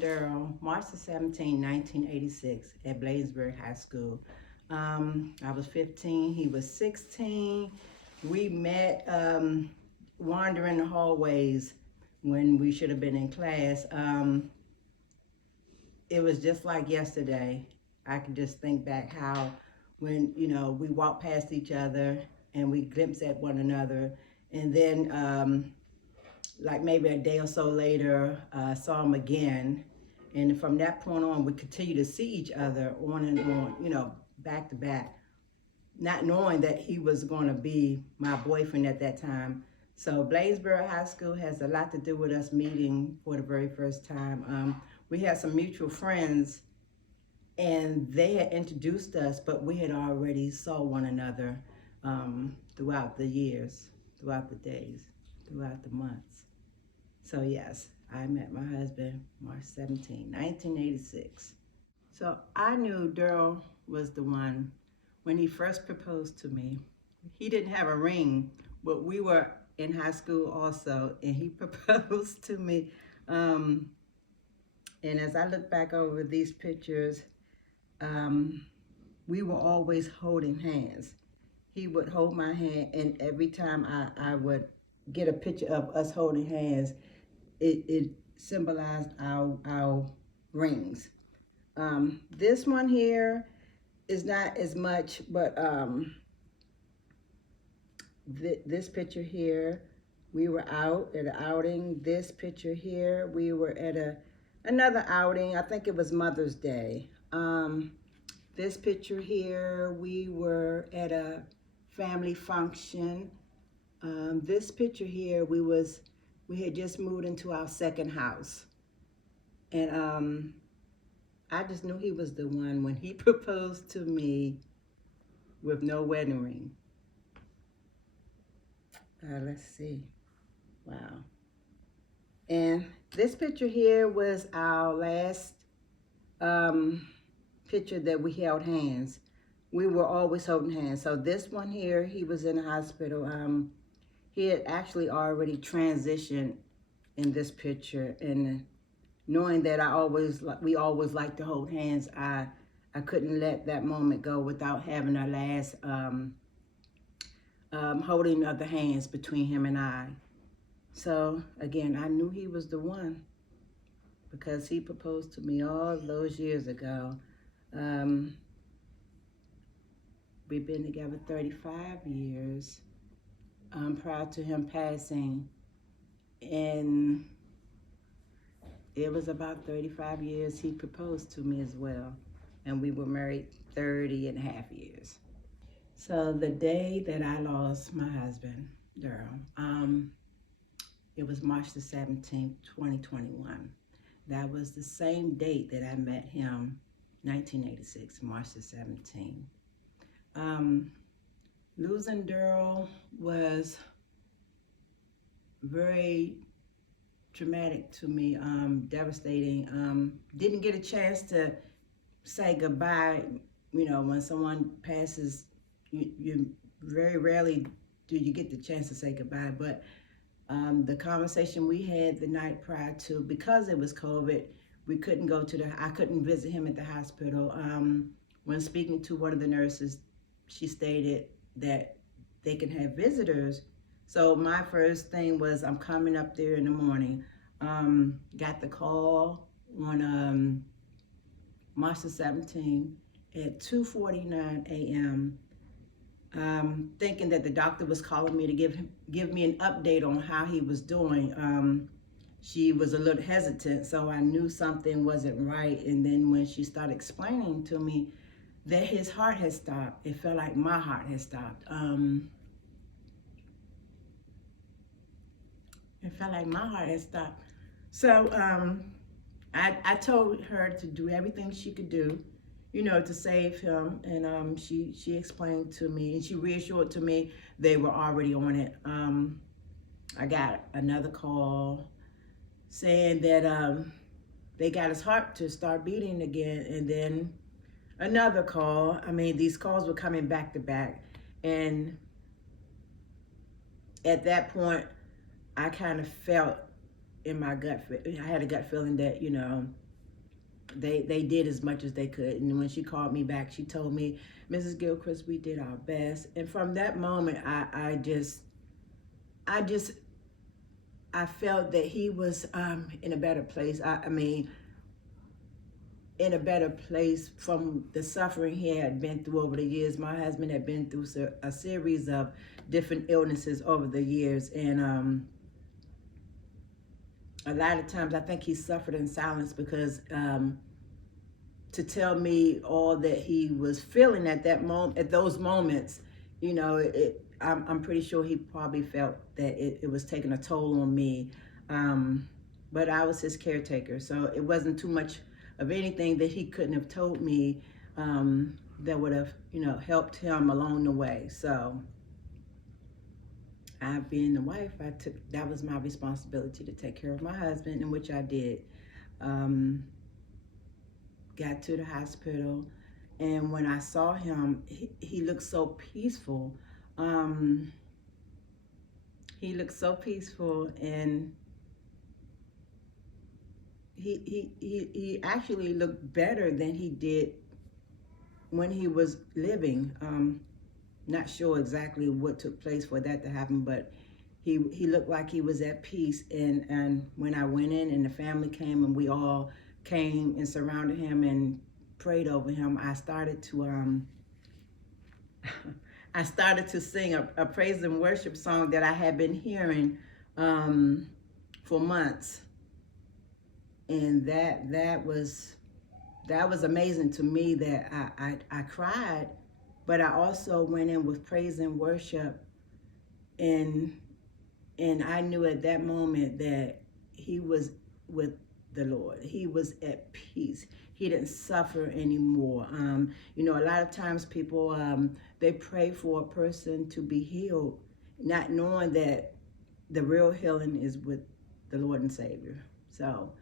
Durrell, March the 17th, 1986, at Bladensburg High School. I was 15, he was 16. We met wandering the hallways when we should have been in class. It was just like yesterday. I can just think back how when, we walked past each other and we glimpsed at one another. And then like maybe a day or so later, saw him again. And from that point on, we continued to see each other on and on, back to back, not knowing that he was going to be my boyfriend at that time. So Bladensburg High School has a lot to do with us meeting for the very first time. We had some mutual friends, and they had introduced us, but we had already saw one another throughout the years, throughout the days, throughout the months. So yes, I met my husband March 17, 1986. So I knew Durrell was the one when he first proposed to me. He didn't have a ring, but we were in high school also, and he proposed to me. And as I look back over these pictures, we were always holding hands. He would hold my hand, and every time I would get a picture of us holding hands, it symbolized our rings. This one here is not as much, but this picture here, we were out at an outing. This picture here, we were at another outing. I think it was Mother's Day. This picture here, we were at a family function. This picture here, we had just moved into our second house. And I just knew he was the one when he proposed to me with no wedding ring. Let's see. Wow. And this picture here was our last picture that we held hands. We were always holding hands. So this one here, he was in the hospital. He had actually already transitioned in this picture, and knowing that we always like to hold hands, I couldn't let that moment go without having our last holding of the hands between him and I. So again, I knew he was the one because he proposed to me all those years ago. We've been together 35 years prior to him passing, and it was about 35 years he proposed to me as well, and we were married 30 and a half years. So the day that I lost my husband, Durrell, it was March the 17th, 2021. That was the same date that I met him, 1986, March the 17th. Losing Durrell was very traumatic to me, devastating. Didn't get a chance to say goodbye. When someone passes, you very rarely do you get the chance to say goodbye. But the conversation we had the night prior to, because it was COVID, we couldn't go I couldn't visit him at the hospital. When speaking to one of the nurses, she stated that they can have visitors. So my first thing was, I'm coming up there in the morning. Got the call on March the 17th at 2:49 a.m. Thinking that the doctor was calling me to give me an update on how he was doing. She was a little hesitant, so I knew something wasn't right. And then when she started explaining to me that his heart had stopped, it felt like my heart had stopped. It felt like my heart had stopped. So I told her to do everything she could do, to save him. And she explained to me, and she reassured to me they were already on it. I got another call saying that they got his heart to start beating again, and then another call. I mean, these calls were coming back to back. And at that point, I kind of felt in my gut, I had a gut feeling that, they did as much as they could. And when she called me back, she told me, Mrs. Gilchrist, we did our best. And from that moment, I felt that he was in a better place. I mean, in a better place from the suffering he had been through over the years. My husband had been through a series of different illnesses over the years, and a lot of times I think he suffered in silence because to tell me all that he was feeling at that moment, at those moments, you know, I'm pretty sure he probably felt that it was taking a toll on me. But I was his caretaker, so it wasn't too much of anything that he couldn't have told me that would have, you know, helped him along the way. So I, being the wife, that was my responsibility to take care of my husband, in which I did. Got to the hospital, and when I saw him, he looked so peaceful. He looked so peaceful, and he actually looked better than he did when he was living. Not sure exactly what took place for that to happen, but he looked like he was at peace. And when I went in and the family came and we all came and surrounded him and prayed over him, I started to sing a praise and worship song that I had been hearing for months. And that was amazing to me, that I cried, but I also went in with praise and worship, and I knew at that moment that he was with the Lord. He was at peace. He didn't suffer anymore. You know, a lot of times people, they pray for a person to be healed, not knowing that the real healing is with the Lord and Savior. So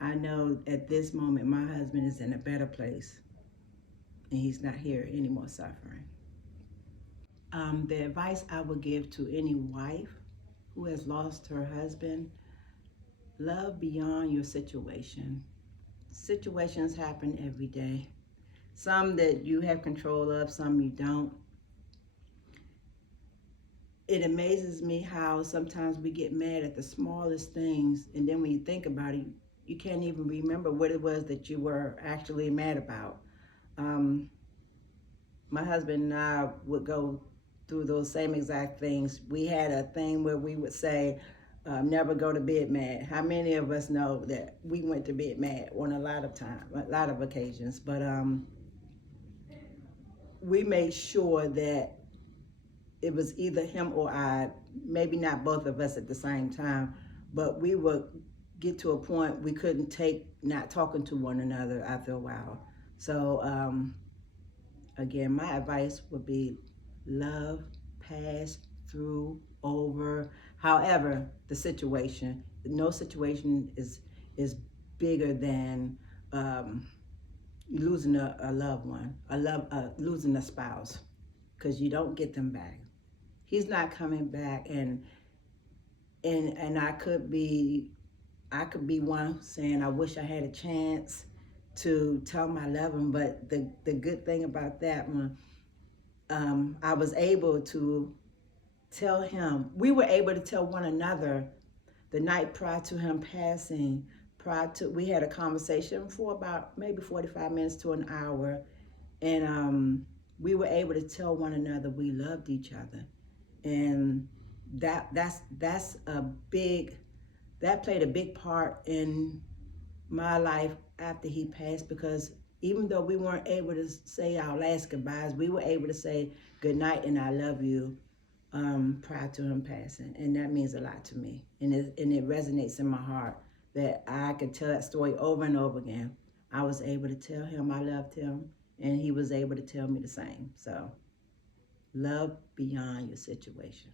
I know at this moment my husband is in a better place, and he's not here anymore suffering. The advice I would give to any wife who has lost her husband: love beyond your situation. Situations happen every day. Some that you have control of, some you don't. It amazes me how sometimes we get mad at the smallest things, and then when you think about it, you can't even remember what it was that you were actually mad about. My husband and I would go through those same exact things. We had a thing where we would say, never go to bed mad. How many of us know that we went to bed mad on a lot of occasions? But we made sure that it was either him or I, maybe not both of us at the same time, but we would get to a point we couldn't take not talking to one another after a while. So again, my advice would be love, pass through, over, however the situation. No situation is bigger than losing a loved one, losing a spouse, because you don't get them back. He's not coming back, and I could be one saying I wish I had a chance to tell him I love him. But the good thing about that one, I was able to tell him. We were able to tell one another the night prior to him passing. We had a conversation for about maybe 45 minutes to an hour, and we were able to tell one another we loved each other, and that played a big part in my life after he passed, because even though we weren't able to say our last goodbyes, we were able to say good night and I love you prior to him passing. And that means a lot to me, and it resonates in my heart that I could tell that story over and over again. I was able to tell him I loved him, and he was able to tell me the same. So love beyond your situation.